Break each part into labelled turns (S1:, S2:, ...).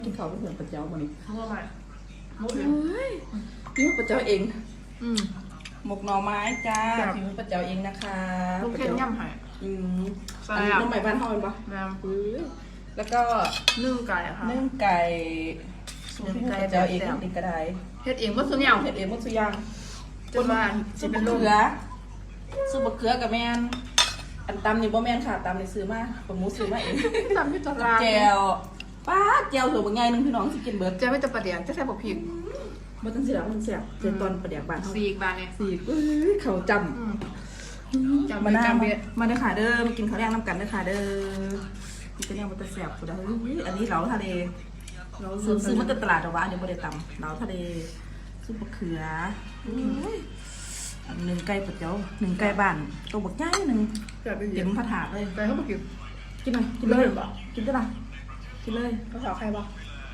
S1: กินข้าวกับเพื่อนปะเจ้าวันนี้
S2: เขาว่าไงมุก
S1: เฮ้ยนี่ปะเจ้าเองหมกหน่อไม้จ้าฝีมือปะเจ้าเองนะคะ
S2: ลูกเคนย่ำไห่
S1: อันนี้น้องใหม่บ้านเฮาเป็นปะ
S2: แม่
S1: แล้วก็
S2: นึ่งไก่ค่ะ
S1: นึ่งไก่นึ่งปะเจ้าเองนี่ก็ได้
S2: เฮ็ดเองว่าส่วนใหญ่
S1: เห็ดเองหมดสุกอย่าง
S2: จะมา
S1: ซุ
S2: จะ
S1: ป
S2: เป็
S1: มะ
S2: นลูก
S1: เขือซุปมะเขือกับแมนอันตำนี่บ่แมนค่ะตำนี่ซื้อมาผมมูซื้อมาเอง
S2: ตำที่ตลาด
S1: แจวป้าแจวถั่วบางไงนึงพี่น้องสิกินเบิร์ด
S2: จะไม่จะประเดี๋ยวจะใส่บกผิด
S1: บ่ต้องเสียมันเสียเจตอนประเดี๋ยวบ้านเฮา
S2: สีอีกบานเนี่ย
S1: สีเขาจำ
S2: จำ
S1: มา
S2: มา
S1: หน้า
S2: จำเบีย
S1: มาเด้อค่ะเด้อมากินข้าวแรงน้ำกันเด้อค่ะเด้อกินข้าวแรงมันจะแสบกูได้อันนี้เหลาทะเลเราซื้อมาจากตลาดแต่ว่าอันนี้ไม่ได้ตำเหลาทะเลซุปมะเขือหนึ่งไก่ปัดเจ้าหนึ่งไก่บ้านตัวบักย่ายหนึ่ง
S2: จะเป็น
S1: เดี๋ยวมันผัดถาดเลย
S2: ไก่เขาบกผิด
S1: กินหน่อยกินเลยกินได้ปะกินเลย
S2: เขาสาวใครบ้าง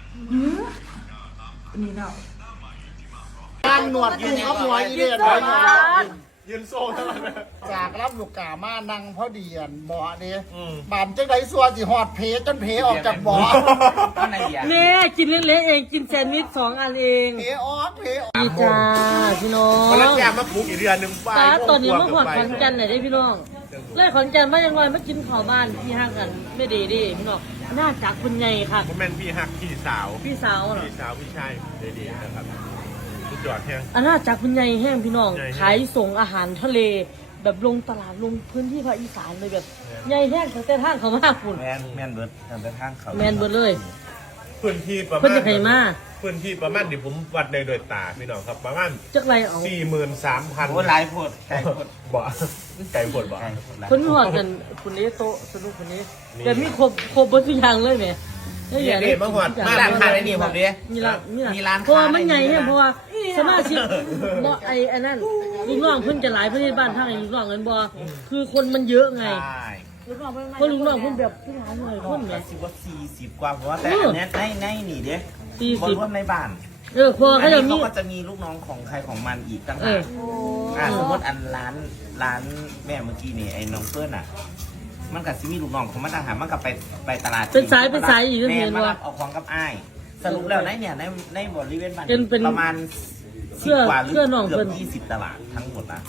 S1: อันนี้แล้ว
S3: การหนวดอยู่กับหัวอีเลียน
S4: ยืนโซ่เท่านั้น
S3: จากรับลูกกามานั่งพอดีอันบ่อนี่บานจังไดสัวสิหอดเพจนเพออกจากบ่อ
S5: เนี่ยกินเล็กๆเองกินแซนด์วิช2 อันเอง
S3: เพออกเพออก
S5: ดีจ้าพี่น้อง
S4: มันรักแกมาปลูกอีกเดือนหนึ่งไป
S5: ป้าตอนนี้มาหอดขอนแก่นหน่อยได้พี่น้องเลยขอนแก่นมายังไงมากินข้าวบ้านพี่ห้างกันไม่ดีดิพี่น้องน่าจากคุณใหญ่ค่ะ
S4: ผมเป็นพี่หักพี่สาว
S5: พี่สาวเหรอ
S4: พี่สาวพี่ชายดีๆนะครับสุดยอดแห้ง
S5: อันน่าจากคุณใหญ่แห้งพี่น้อง
S4: ใหญ่แห้ง
S5: ขายส่งอาหารทะเล แบบลงตลาดลงพื้นที่ภาคอีสานเลยแบบใหญ่แห้งตั้งแต่ทางเขามาคุณ
S6: แมนเบิร์ดทางไปทางเขา
S5: แมนเบิดเลย
S4: พื้นที่ประมาณ
S5: เพิ่นจะไขมา
S4: พื้นที่ประมาณที่ผมวัดในโดยตาพี่น้องครับประมาณ
S5: จักไรเอา
S4: 43,000
S6: โอ้หลายโพดไก่โพด
S4: บ่ไก่บดบ่
S6: ไก่โพดหลาย
S5: คนหอดกันคนนี้โตะสนุกคนนี้แต่มีครบเบดทุกอย่างเลยแหม
S4: นี่เด็มาหอด
S6: มีร้านค้าได้ดีผมดิ
S5: มีร้าน
S6: มีร้าน
S5: เพราะ
S6: ค้า
S5: ว่ามันใหญ่
S6: ได้
S5: เนี่ย
S6: ดี
S5: เพราะว่าสมาชิกบ่ไอ้นั่นลูกน้องเพิ่นจะหลายประเทศบ้านทางไอ้ลูกน้องเงินบ่คือคนมันเยอะไง
S6: ใช่
S5: เพราะลูกน้องเพิ่นแบบผู้หลายหน่อยคนแหม
S6: สิบว่า40 กว่าเพราะว่าแต่อันเนี้ยในนี่เด้
S5: 40
S6: บนรวมในบ้าน
S5: พอ
S6: อั
S5: เขา
S6: น
S5: จะ
S6: นี้
S5: มี
S6: เขาก็จะมีลูกน้องของใครของมันอีกต่าง
S5: เอ
S6: หาก
S5: อ
S6: สมมติอันร้านแม่เมื่อกี้นี่ไอ้น้องเฟิร์นอ่ะ มันกับซิมีลูกน้องของมันต่างหากมันกับไปตลาด
S5: เป็นสายอีกก็
S6: แม่
S5: เห็น
S6: มา
S5: ว่า
S6: รับเอาของกับอ้ายสรุปแล้วในบริเวณบ้าน
S5: เป็น
S6: ประมาณ
S5: เสื้อ
S6: 10 กว่าหรือ
S5: เสื้อน้อง
S6: เกื
S5: เพิ่
S6: อน บ20 ตลาดทั้งหมดนะ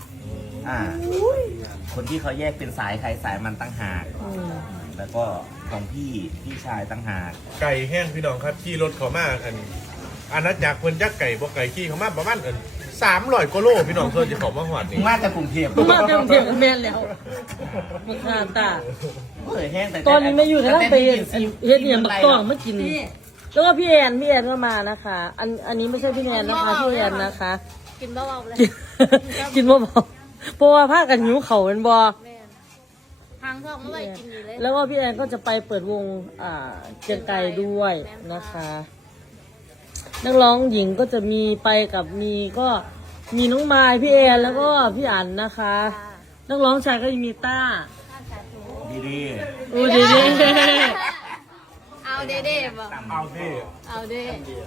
S6: คนที่เขาแยกเป็นสายใครสายมันต่างหาก
S5: อืม
S6: แล้วก็ของพี่ชายต่างหาก
S4: ไก่แห้งพี่น้องครับขี่รถเขามาอันนั้นจากเพิ่นยักษ์ไก่บ่ไก่ขี่เขามาประมาณ300 กว่าโลพี่น้องเพิ่นจะเขามาหอดนี่
S6: มาจากกรุงเทพ
S5: มาเต็มเทียงแม่นแล้วมาฆ่าตา
S6: เฮ้ยแห้งแต่
S5: ตอนนี้ไม่อยู่กำลังไปเฮ็ดเนี่ยบักต้อง
S6: ไม่
S5: มากิน แล้วก็พี่แอนก็มานะคะ อันนี้ไม่ใช่พี่แอนนะคะพี่แอนนะคะ
S7: กินเบาๆเลย
S5: กินบ่บ่เพราะว่าพากันหิวเข่าวเป็นบ่
S7: ทางท้องไม่ไหวกินอยู่เลย
S5: แล้วก็พี่แอนก็จะไปเปิดวงเกียงไก่ด้วยนะคะ นักร้องหญิงก็จะมีไปกับก็มีน้องมายพี่แอนแล้วก็พี่อั๋นนะคะ นักร้องชายก็จะมีต้า
S6: ดี
S5: โอ้ดีดี
S7: เอาเด้ๆบอก
S4: เอาดิ
S7: เอาเด้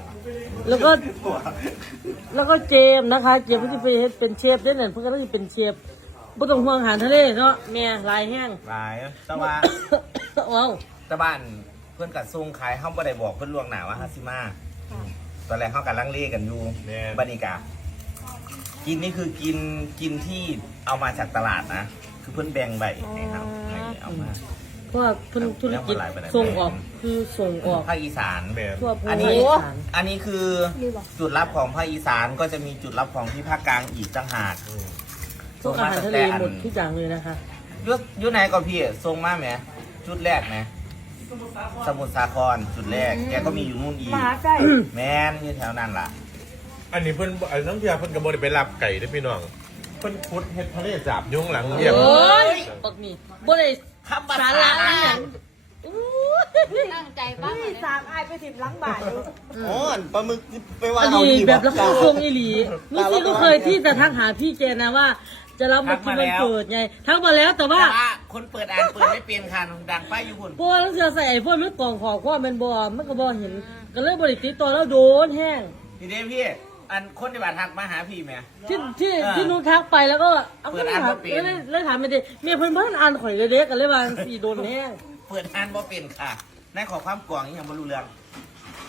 S5: แล้วก็เจมส์นะคะเจมส์ก็จะไปเฮ็ดเป็นเชฟได้เนี่ยเพิ่นก็ต้องเป็นเชฟบ่ต้องห่วงอาหารทะเลเนาะแม่ลายแห้ง
S6: ๆหลายแต่ว่า
S5: ว้าว
S6: แต่บ้านเพื่อนกัดซุ่งขายเฮาบ่ได้บอกเพิ่นล่วงหน้าว่าฮาซิมาตอนแรกเฮากัลังเลกันอยู่บัดนี้กะกินนี่คือกินที่เอามาจากตลาดนะคือเพิ่นแบ่งใบให้เฮาให้เอามา
S5: เพราะว่าเพิ่นธุรกิจส่งออกคือส่งออก
S6: ภาคอีสาน
S4: แม่น
S5: ทั่วภู
S6: อัน
S5: มิ
S6: นี้
S5: ภาค
S6: อันนี้คือจุดรับของภาคอีสานก็จะมีจุดรับของที่ภาคกลางอีกต่างหาก
S5: ทุกอาหารทะเลหมดทุกอย่างเลยนะคะ
S6: ยุไหนก็พี่ส่งมาไหมจุดแรกไหมสมุทรสาครจุดแรกแกก็มีอยู่นู่นอีกแมนอยู่แถวนั้นล่ะ
S4: อันนี้เพิ่นอันน้ำเพียเพิ่นก็บ่ได้ไปรับไก่เด้อพี่น้องเพิ่นขุดเฮ็ดทะเลสาบยุ่งหลังเรียบ
S5: โอ้ยปกนี่บ่ได้
S6: ธรรม
S5: สา
S6: ดา
S5: ระอหย่าง
S7: ตั้งใจบ้างเลย
S3: โอ้ยปลาหมึกไปว่า
S5: อัน
S3: เอา
S5: นี้
S3: ดี
S5: แบบละครทรงอีหลีลูกซี่ก็เคยที่จะทักหาพี่เจนะว่า จะรับมากินวันเกิดไงทักมาแล้วแต่ว่า
S6: แต่ว่าคนเปิดอ่านเปิดไม่เป็นค่ะดังป้ายอยู่คุณ
S5: เพราะว่าต้องเสือใส่ไอ้พวกมันกล่องขอความมันบ่มันก็บ่เห็นก็เลยบริติดต่อแล้วโดนแห้ง
S6: พี่เด้พี่อันคนที่บ้านทักมาหาพี่ไหม
S5: ที่นู้นทักไปแล้วก็เอา
S6: เปิ
S5: ก็
S6: ด
S5: เลย
S6: อ่าน
S5: ถาม
S6: บ่เป็น
S5: เลยถามไปดิเมียเพิ่นเพิ่นอ่านข่อยเลยเด็กกันเลยว่าสีโดนแห้ง
S6: เปิดอ่านบ่เป็นค่ะในขอความกวางนี่ยังไม่รู้เรื่อง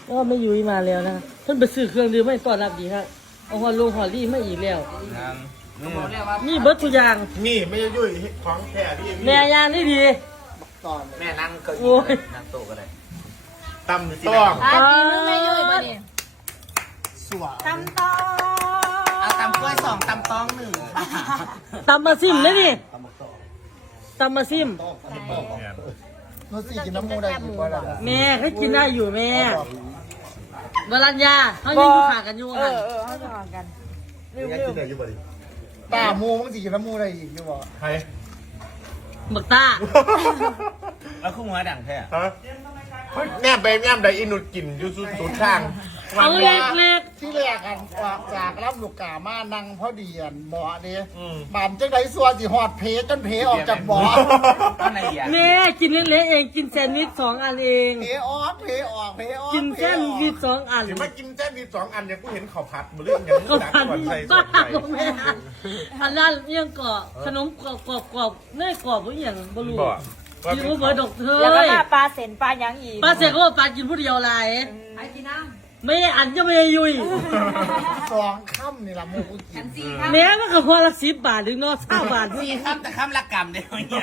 S5: ก็ไม่ยุ้ยมาแล้วนะเพิ่นไปซื้อเครื่องดื่มไม่ต้อนรับดีครับเอาฮอลลูฮอลลี่มาอีกแล้วนี่เบิร์ดทุกอย่าง
S4: นี่ไม่ใช่ยุ่ยของแท้พี่
S5: แม่ยางนี่ดี
S6: แม่นั่งเก้า
S5: โอ้
S6: อี้
S5: ย
S6: นั่งโต๊ะก็ได้
S4: ตำต้อง
S7: อ่ะกินมึงไม่ยุ่ยบ่นี่
S3: สัว
S7: ตำต่อ
S6: เอาตำกล้วย2ตำตอง1
S5: ตำมาซิมเลยนี่ตำมาซิม
S3: รสสีกินน้ำมูได้กี่ป่ะล่ะ
S5: แม่ให้กินได้อยู่แม่วรัญญาเขายิงขากันอยู่กัน
S2: เขาจะหากัน
S4: อยากกินอะไรอยู่บ่ดิ
S3: ตามูมึงสิกินน้ำมูได้อีกอยู่บ่
S4: ใคร
S5: บักต้า
S6: แล้วคู่หัวดังแท้
S4: ฮะแนมไปแนมใดอินุดกินอยู่สุดข้าง
S5: เอาเล็กเล็ก
S3: ที่แรกกันออกจากรับลูกกามานั่งพอดีอันเบาะเด้
S4: อืม
S3: บานจังไดสัวสิฮอดเพจนเพออกจากเบาะ
S6: ก็ในเดีย
S5: แม่กินเล็กๆเองกินแซนด์วิช2 อันเอง
S3: เพออกเพออกเพออก
S5: กินแซนด์วิช2 อัน
S4: ถึงมากินแจ้มี2 อันเนี่ยกูเห็นข้าวผัดมาเรื่องอย่างนี้
S5: ก็
S4: ดัก
S5: พัน
S4: ก่อนใส่
S5: บ้า
S4: ใส่
S5: ของแม่อันนั้นเมี่ยงกรอบขนมกรอบเนยกรอบหรืออย่างบลู
S4: บอกว่า
S5: กินว่าเบอร์ดอกเธอ
S2: แล้วก็มาปลาเส้นปลาหยังอีก
S5: ป้าเสกก็ว่าป้ากินผู้เดียวไร
S2: ไอ้กินน้
S5: ไม่อันจะไม่ยุย
S3: 2ค่ำนี่ล่ะมูกูกิน
S5: แม้มันก็พอละ10 บาทถึงเนาะ9 บาท
S6: สี่คำแต่คำละกำเดียวเนี่ย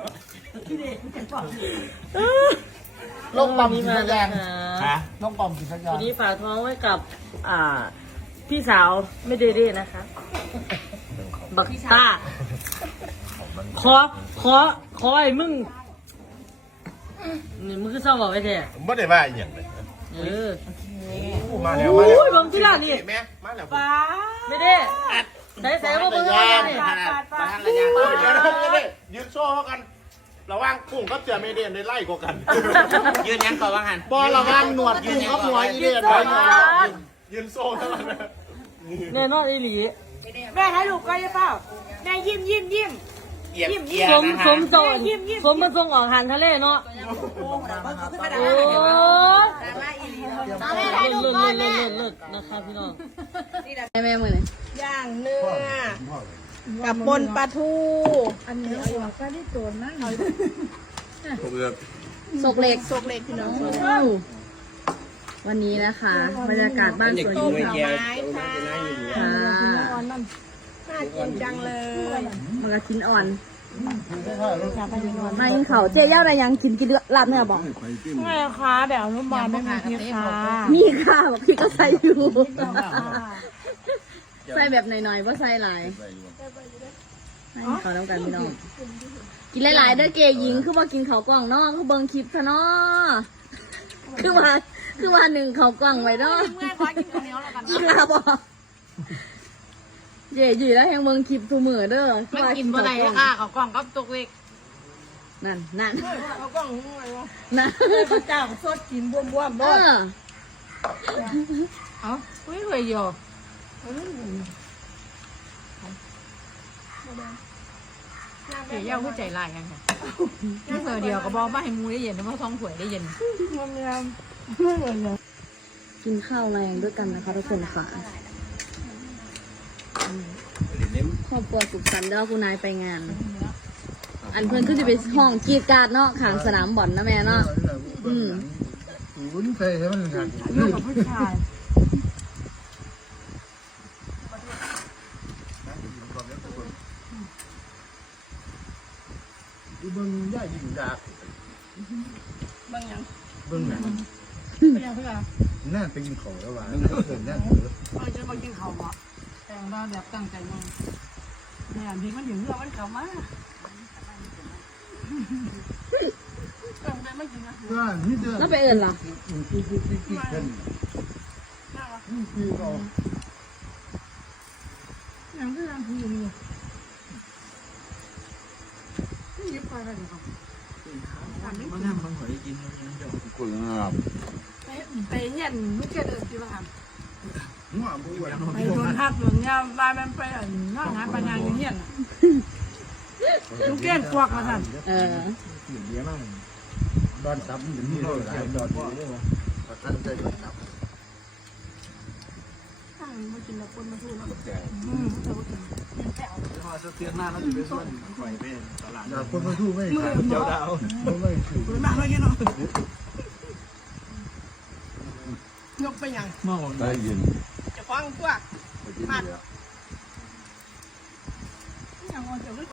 S3: ลงปั๊มกิน
S5: มา
S3: สักอ
S5: แล้
S3: ย่าว ง
S5: ค่ะ
S3: ลงปั๊มกินสักอย่า
S5: วั
S3: ง
S5: นนี้ฝากท้องไว้กับพี่สาวไม่เด้ๆนะคะบักต้าขอไอ้มึงนี่มึงคือเศร้าบอกไอ้แท้
S4: ไม่ได้ว่าอหย่างเลย มาแล้ว
S5: โอ้
S4: มาแล้ว
S5: ยบังที่ล่ะนี่
S4: แม่มาแล้ว
S2: ำปลา
S5: ไม่ได้ใส่ว่ามึงว่าไง
S6: ปลาท่านละยาง
S4: เดี๋ยวนะยืนโซ่กันระว่างกุ้งกับเสือเมเดียนได้ไล่กว่ากัน
S6: ยืนยังก่อนว่างัน
S3: บอระวังหนวดกูกับหัวอีเดียนไว้หน่อย
S4: ยืนโซ่เท่านั้นนะ
S5: แน่นอนอีหลี
S2: แม่ให้ลูกก็ได้เปล่าแม่ยิ้ม
S6: เกียร์
S5: สม
S6: นะคะ
S5: สมโจรสมมันทรงออกหันทะเลเนาะโอ้ย
S7: เอาแม่ถ่ายรูปก่อนแม่
S5: เลิศนะคะพี่น้อง
S7: แม่มือเลย
S2: ย่างเนื้อกับบนปลาทูอันนี้เอาอยู่ก็ได้ตัวนั่ง
S7: สกเล็ก
S2: สกเล็กพี่น้อง
S7: วันนี้นะคะบรรยากาศบ้านสวน
S2: ต้
S7: ยู
S2: มห
S7: ง
S2: น่อไม้ค่ะ
S7: ค่ะ
S2: น่ากินจังเลย
S7: มันก็กินอ่อนมากินเขาวเจ๊ย่าอะไรยังกินลาบเนื้อบอก
S2: ไม่ค่ะแบบอนุบาลไม่มีพี่ค่ะ
S7: มีค่ะบอกพี่ก็ใส่อยู่ใส่แบบหน่อยๆว่าใส่หลายให้เขาต้องการพี่น้องกินหลายๆเด้อเกยหญิงคือว่ากินเขาวกล่องเนาะคือเบิ่งคลิปซะเนาะคือว่าหนึ่งเขาวกล่องไว้เนาะ
S2: แม่ขอกินข้าวเหนียวแล้วกัน
S7: อีกลาบอกเย่อยู่แล้วยังเบิ่งคลิปทุกมื้อเด้อ
S2: ไม่กินบ่ได้ค่ะข้าวกล่องกับตกเล็ก
S7: นั่น
S2: ข้าวกล่องอะไรวะ
S7: นั่น
S2: ข้าวเจ้าสดกินบวมๆ
S7: เอ
S2: บ่
S7: อ
S2: เอ้าไม่เคยอยู่เดี๋ยวย่าผู้ใจร้ายกันค่ะแค่เสือเดียวก็บอกว่าให้มูได้เย็นเพราะท้องถวยได้เย็น
S7: กินข้าวแรงด้วยกันนะคะทุกคนค่ะครอบครัวสุขสันต์เด้อคุณนายไปงาน อันเพื่อนก็จะไปห้องกรีดการ์ดเนาะขางสนามบอลนะแม่เนาะอืม
S3: วุ้นเคยใช่ไหมครับ
S2: ลูกกับผู้ชาย
S3: ดูเบิ้งย่ายิงดา
S2: บางอย่าง
S3: เบิ้งหนัง
S2: เป็นยังไง
S3: น่าไปกินของแล้วว่ะเกิดน่า
S2: เอาจะมากินข้าวบ่แต่งเราแบบตั้งใจมากเนี่ยพี่มันอยู่เมื่อวันเขามาตั้งใจไม่กินนะ
S3: ว่านี่เด้อ
S7: แล้วไปเอิญเหรอ
S3: คือเพิ่นนี่คือเอา
S2: ยังก็ยังอยู่นี่ยิบไปกันครับ
S3: มันน่ามันหอยกินแล้วยังเดี๋ยวกูนะครับ
S2: ไปเย็นไม่เกิดเดินที่บ้าน
S3: หัวบุ้ย
S2: ไปโดนหักโดนยาบ้านมันไปนั่งหาปัญญาอยู่เฮียนลูกแก้งควักมาสั่น
S7: เออ
S3: เยอะมากดอนซับมันมีหลายดอนอยู่ด้วยวะท่านใจดอนซับ
S2: มากินแล้วคนมาสู้แล้ว
S3: เตียนหน้าแล้วอยู่ในส่วนปล่อยเป็นตลาดคนมาสู้ไม่ขาดเจ้าดาวไม่ถูก
S2: มาไม่กินหรอกยกไปยัง
S8: ได้ยิน
S2: จะฟังตัว
S8: ได้ยินอยู่แล้ว
S2: อย่างว่าจะ